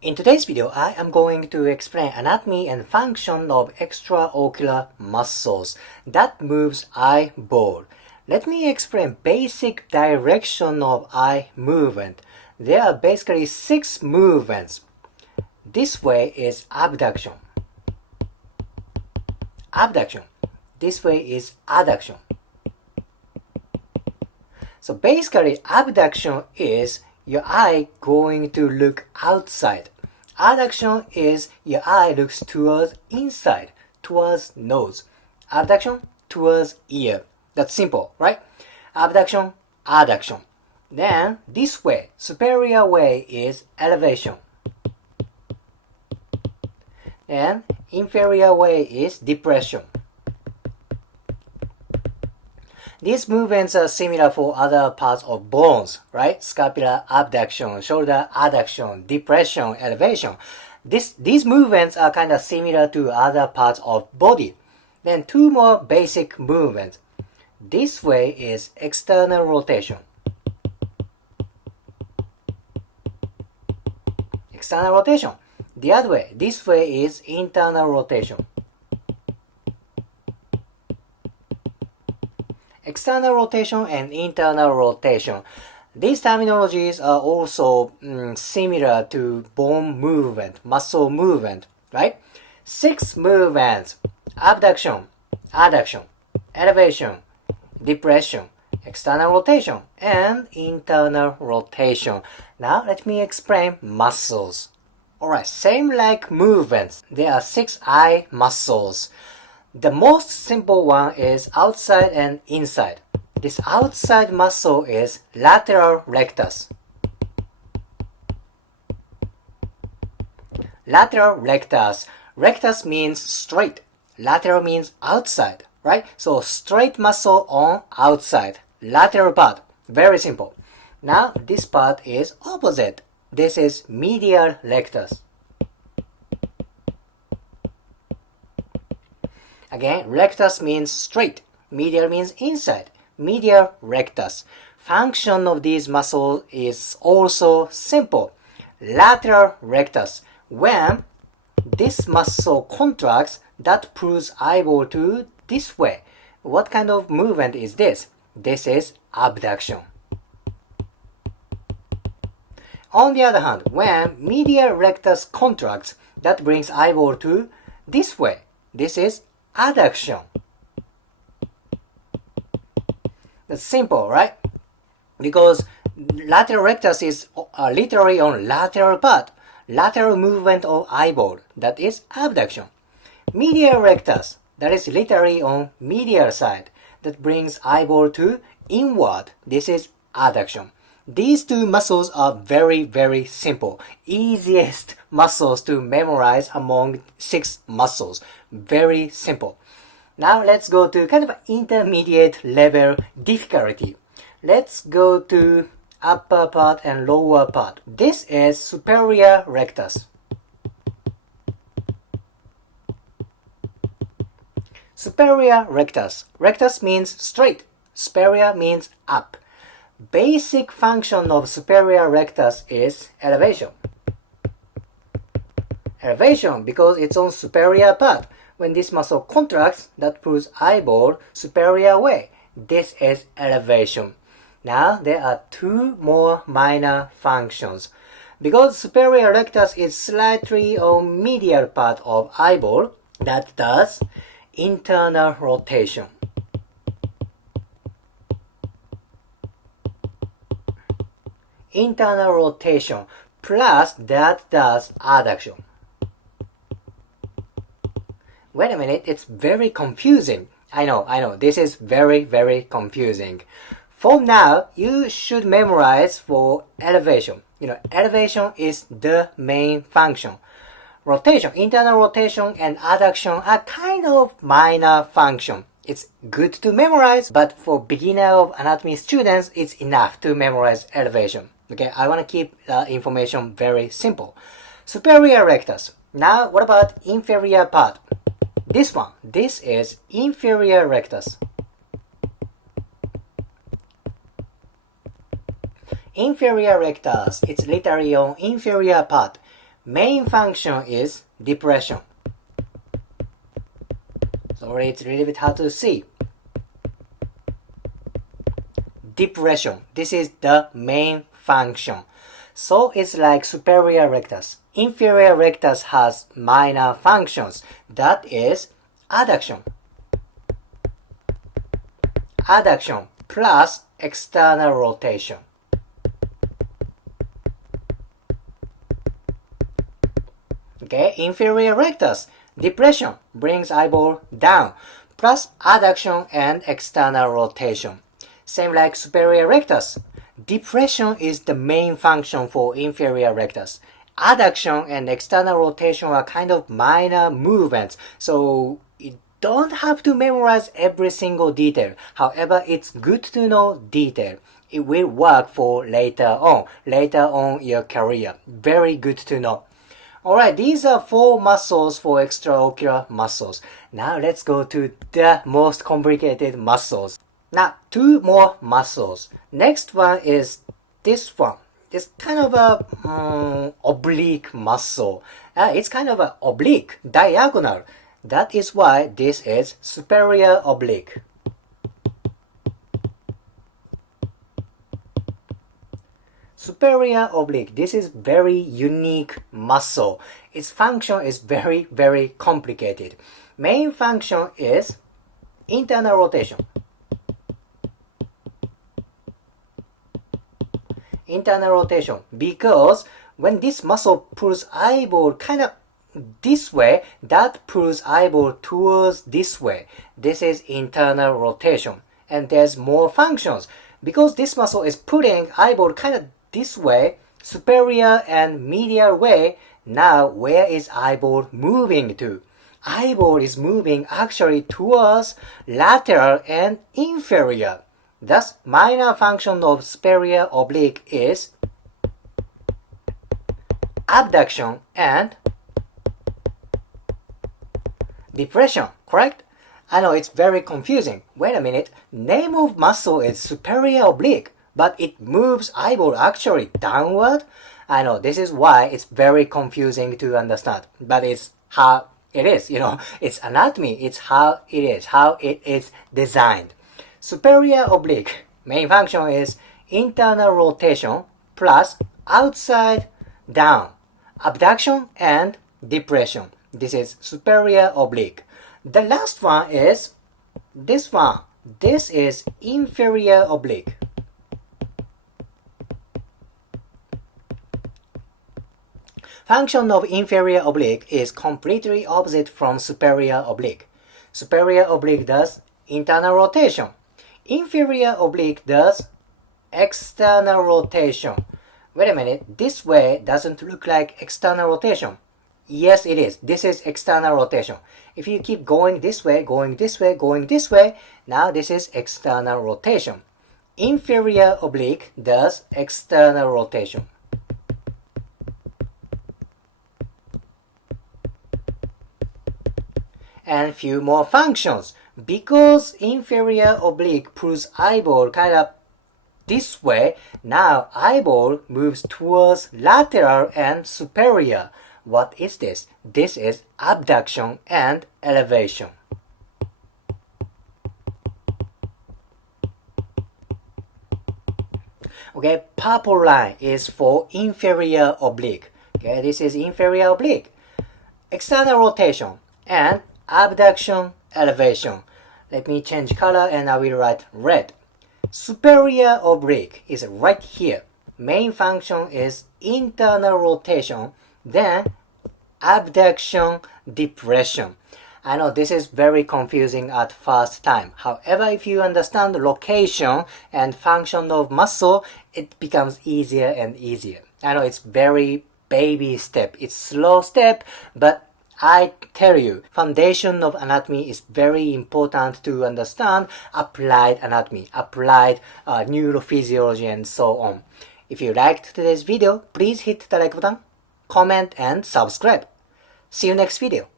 In today's video, I am going to explain anatomy and function of extraocular muscles that moves eyeball. Let me explain basic direction of eye movement. There are basically 6 movements. This way is abduction. Abduction. This way is adduction. So basically, abduction is your eye going to look outside. Adduction is your eye looks towards inside, towards nose. Abduction, towards ear. That's simple, right? Abduction, adduction. Then this way, superior way is elevation. Then inferior way is depression. These movements are similar for other parts of bones, right? Scapular abduction, shoulder adduction, depression, elevation. These movements are kind of similar to other parts of body. Then 2 more basic movements. This way is external rotation. External rotation. The other way, this way is internal rotation. External rotation and internal rotation. These terminologies are also similar to bone movement, muscle movement, right? 6 movements: abduction, adduction, elevation, depression, external rotation, and internal rotation. Now let me explain muscles. Alright, same like movements. There are 6 eye muscles. The most simple one is outside and inside. This outside muscle is lateral rectus. Lateral rectus. Rectus means straight. Lateral means outside, right? So straight muscle on outside. Lateral part. Very simple. Now this part is opposite. This is medial rectus. Again, rectus means straight. Medial means inside. Medial rectus. Function of these muscles is also simple. Lateral rectus. When this muscle contracts, that pulls eyeball to this way. What kind of movement is this? This is abduction. On the other hand, when medial rectus contracts, that brings eyeball to this way. This is adduction. That's simple, right? Because lateral rectus is literally on lateral part, lateral movement of eyeball. That is abduction. Medial rectus, that is literally on medial side. That brings eyeball to inward. This is adduction. These 2 muscles are very, very simple. Easiest muscles to memorize among 6 muscles. Very simple. Now let's go to kind of intermediate level difficulty. Let's go to upper part and lower part. This is superior rectus. Superior rectus. Rectus means straight. Superior means up. Basic function of superior rectus is elevation. Elevation because it's on superior part. When this muscle contracts, that pulls eyeball superior way. This is elevation. Now there are 2 more minor functions. Because superior rectus is slightly on medial part of eyeball, that does internal rotation. Internal rotation plus that does adduction. Wait a minute, it's very confusing. I know, this is very, very confusing. For now, you should memorize for elevation. Elevation is the main function. Rotation, internal rotation and adduction are kind of minor function. It's good to memorize, but for beginner of anatomy students, it's enough to memorize elevation. Okay, I want to keep information very simple. Superior rectus. Now, what about inferior part? This one. This is inferior rectus. Inferior rectus. It's literally on inferior part. main function is depression. Sorry, it's a little bit hard to see. Depression. This is the main function. So it's like superior rectus. Inferior rectus has minor functions. That is adduction. Adduction plus external rotation. Okay, inferior rectus, depression brings eyeball down, plus adduction and external rotation. Same like superior rectus. Depression is the main function for inferior rectus. Adduction and external rotation are kind of minor movements, so you don't have to memorize every single detail. However, it's good to know detail. It will work for later on your career. Very good to know. Alright, these are 4 muscles for extraocular muscles. Now let's go to the most complicated muscles. Now 2 more muscles. Next one is this one. It's kind of a oblique muscle. It's kind of a oblique, diagonal. That is why this is superior oblique. Superior oblique. This is very unique muscle. Its function is very, very complicated. Main function is internal rotation. Internal rotation, because when this muscle pulls eyeball kind of this way, that pulls eyeball towards this way. This is internal rotation. And there's more functions. Because this muscle is pulling eyeball kind of this way, superior and medial way, now where is eyeball moving to? Eyeball is moving actually towards lateral and inferior. Thus, minor function of superior oblique is abduction and depression, correct? I know it's very confusing. Wait a minute, name of muscle is superior oblique, but it moves eyeball actually downward? I know, this is why it's very confusing to understand, but it's how it is, it's anatomy, it's how it is, how it is designed. Superior oblique, main function is internal rotation plus outside down, abduction and depression. This is superior oblique. The last one is this one. This is inferior oblique. Function of inferior oblique is completely opposite from superior oblique. Superior oblique does internal rotation. Inferior oblique does external rotation. Wait a minute, this way doesn't look like external rotation. Yes, it is. This is external rotation. If you keep going this way, going this way, going this way, now this is external rotation. Inferior oblique does external rotation. And few more functions. Because inferior oblique pulls eyeball kind of this way, now eyeball moves towards lateral and superior. What is this? This is abduction and elevation. Okay, purple line is for inferior oblique. Okay, this is inferior oblique. External rotation and abduction, elevation. Let me change color and I will write red. Superior oblique is right here. Main function is internal rotation, then abduction, depression. I know this is very confusing at first time. However, if you understand the location and function of muscle, it becomes easier and easier. I know it's very baby step. It's slow step, but I tell you, foundation of anatomy is very important to understand applied anatomy, applied neurophysiology and so on. If you liked today's video, please hit the like button, comment and subscribe. See you next video.